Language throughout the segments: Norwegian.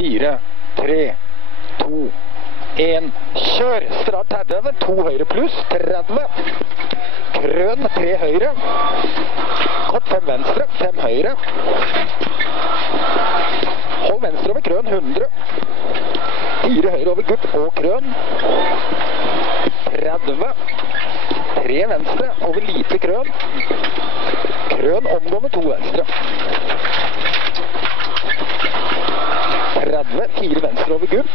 4, 3, 2, 1. Kjør! Start 30, 2 høyre pluss, 30. Krøn 3 høyre. Kort 5 venstre, 5 høyre. Hold venstre over krøn, 100. 4 høyre over gupp og krøn. 30. 3 venstre over lite krøn. Krøn omgående 2 venstre. 30, 4 venstre over gupp.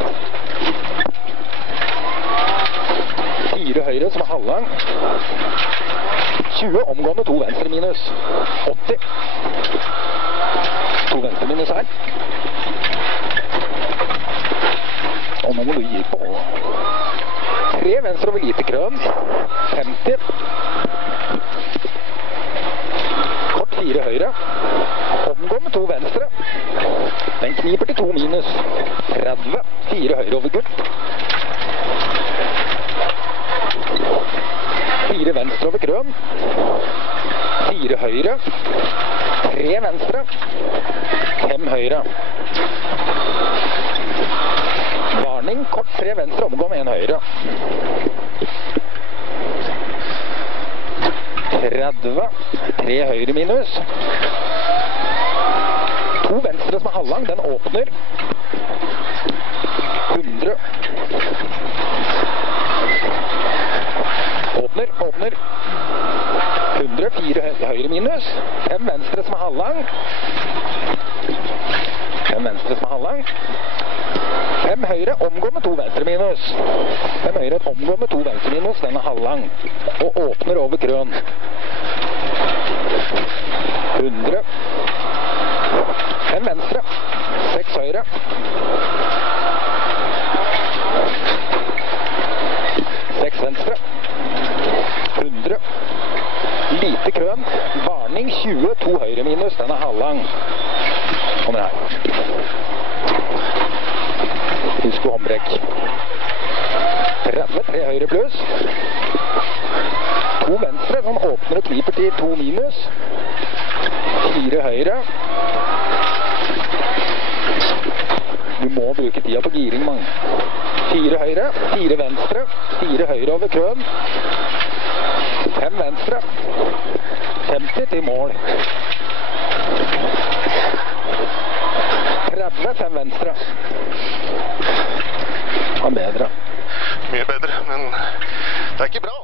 4 høyre som er halvlang. 20, omgående 2 venstre minus. 80. 2 venstre minus her. Og nå må du gi på. 3 venstre over lite krøn. 50. Kort 4 høyre. Omgående 2 venstre. Den kniper til 2 minus. 30. 4 høyre over gupp. 4 venstre over krøn. 4 høyre. 3 venstre. 5 høyre. Varning, kort 3 venstre, omgående 1 høyre. 30. 3 høyre minus. 2 venstre som er halvlang, den åpner. 100. Åpner. 100, 4 høyre minus. 5 venstre som er halvlang. 5 venstre som er halvlang. 5 høyre, omgående 2 venstre minus. 5 høyre, omgående 2 venstre minus. Den er halvlang. Og åpner over krøn. 100. 5 venstre. 6 høyre. 6 venstre. 100. Lite krøn. Varning 20. 2 høyre minus. Den er halvlang. Kommer her. Husk på håndbrekk. 30. 3 høyre pluss. 2 venstre. Sånn åpner og kniper til 2 minus. 4 høyre. Du må bruke tida på giring, mann. 4 høyre, 4 venstre, 4 høyre over krøn. 5 venstre. 50 til mål. 30, 5 venstre. Det var bedre. Mye bedre, men det er ikke bra.